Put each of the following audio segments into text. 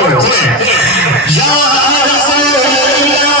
या रसूल अल्लाह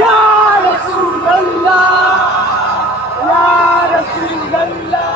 या रसूल अल्लाह या रसूल अल्लाह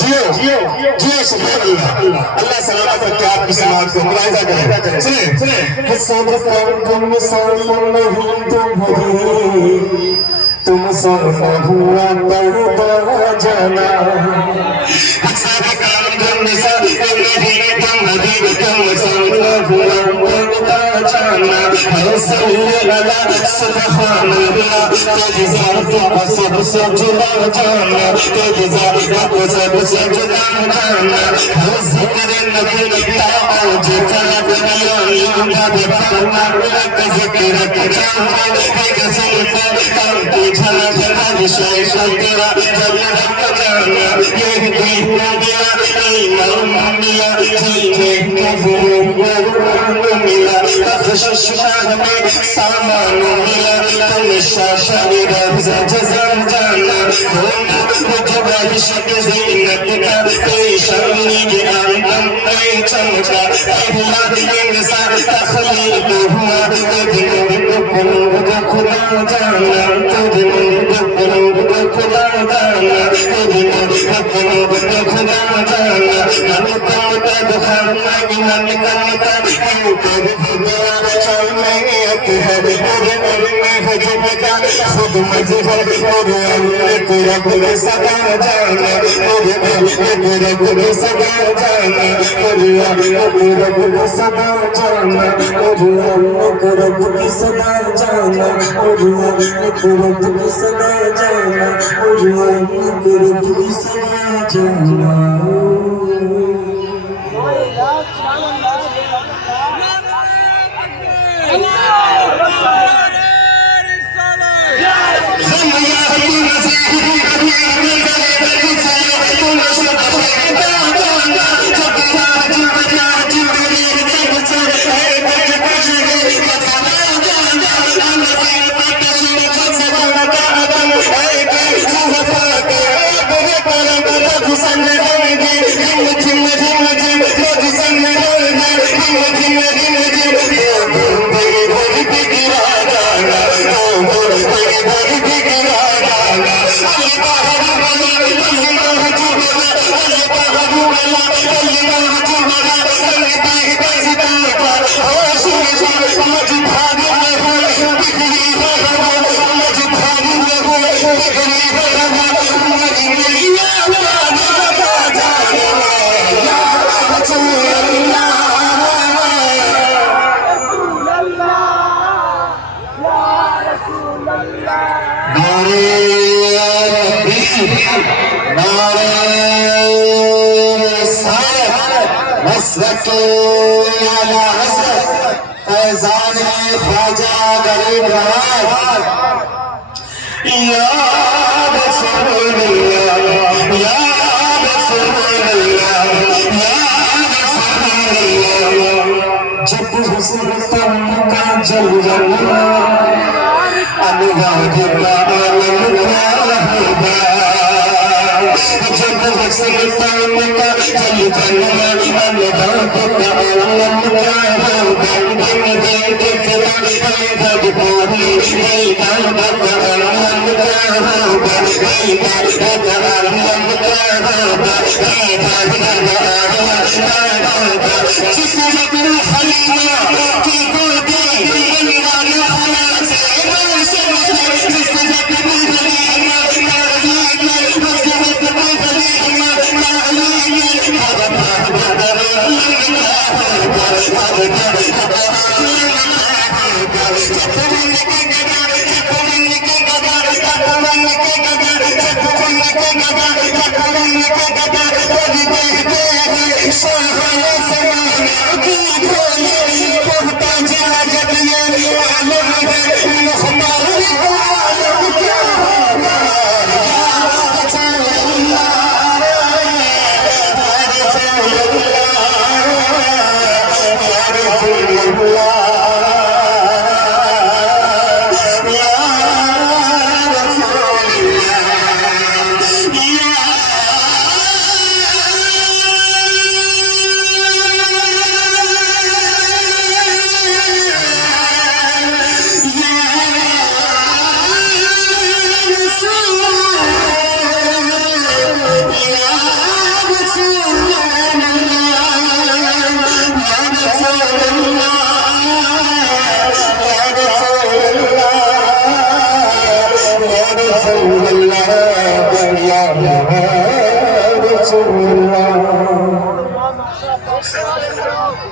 जियो सुभान अल्लाह अल्लाह सलामत रखे आपकी समाज को मुलाहिजा करें सुने तुमसे न हुआ तो जाना सबसे जुदा जाना सबसे जुदा जाना जिक्र नबी ताज फलक जिक्र कसम की झलक शेख तेरा जब जाना ये मिला मिला मिला शाह में सामान मिला तुम शाह जजम जाना शक जीनत का कोई शर्मी के आंगन में चमका पहला इंसान तखलीक हुआ खुदा जाना खुदा जाना खुदा खुद मजहर रब सदा जाना रब सदा जाना रब सदा जाना रब की सदा जाना रब की सदा जाना रब की सदा जाना फैजान ख्वाजा गरीब नवाज या रसूलल्लाह या रसूलल्लाह या रसूलल्लाह जब हुस्न का जलवा अनुराग का आलम होगा जब हुस्न का जलवा अनुराग का आलम होगा Yeah. या रसूल